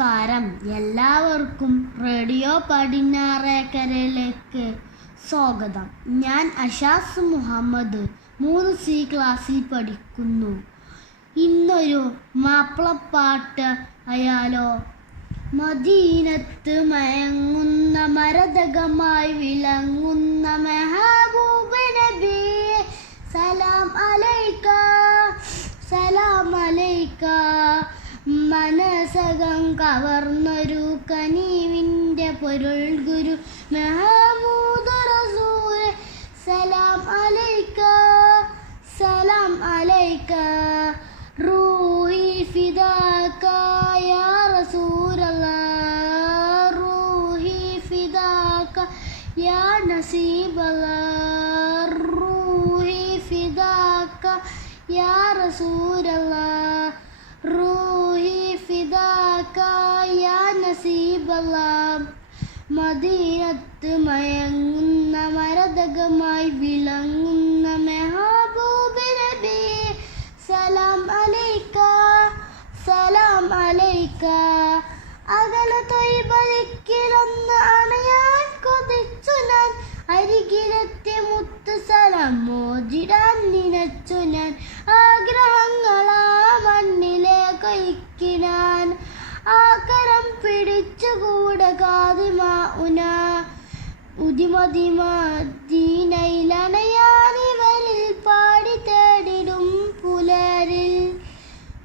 നമസ്കാരം. എല്ലാവർക്കും റേഡിയോ പടിഞ്ഞാറേക്കരയിലേക്ക് സ്വാഗതം. ഞാൻ അഷാസ് മുഹമ്മദ് മൂന്ന് സി ക്ലാസ്സിൽ പഠിക്കുന്നു. ഇന്നൊരു മാപ്പിളപ്പാട്ട് അയാലോ. മദീനത്ത് മയങ്ങുന്ന മരതകമായി വിളങ്ങുന്ന മെഹബൂബ് നബി. സലാം അലൈക്ക സലാം അലൈക്ക. മനസകം കവർന്നൊരു കനീവിന്റെ പൊരുൾ ഗുരു മെഹമൂദ് സലാം അലൈക്ക സലാം അലൈക്ക. റൂഹി ഫിദാക യാ റസൂലല്ലാഹ്. റൂഹി ഫിദാക യാ നസീബല്ലാഹ്. റൂഹി ഫിദാക യാ റസൂലല്ലാഹ് فداك يا نسيب الله മദീനത്ത് മയങ്ങുന്ന മരതകമായി വിളങ്ങുന്ന മെഹാബൂബിനബി സലാം അലൈക്ക സലാം അലൈക്ക. അകല തൊയ്ബലിക്കിലൊന്ന് അണയാൻ കൊതിച്ചു ഞാൻ അരികിലെത്തി മുത്ത് സലാം മോതിരാൻ നിനച്ചു ഞാൻ പിടിച്ചുകൂടെ കാതിമാ പാടി തേടിടും പുലരിൽ.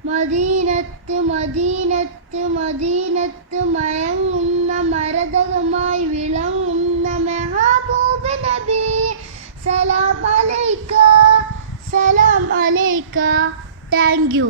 മദീനത്ത് മദീനത്ത് മദീനത്ത് മയങ്ങുന്ന മരതകമായി വിളങ്ങുന്ന മെഹബൂബ് നബി. സലാം അലൈക്ക സലാം അലൈക്ക. Thank you.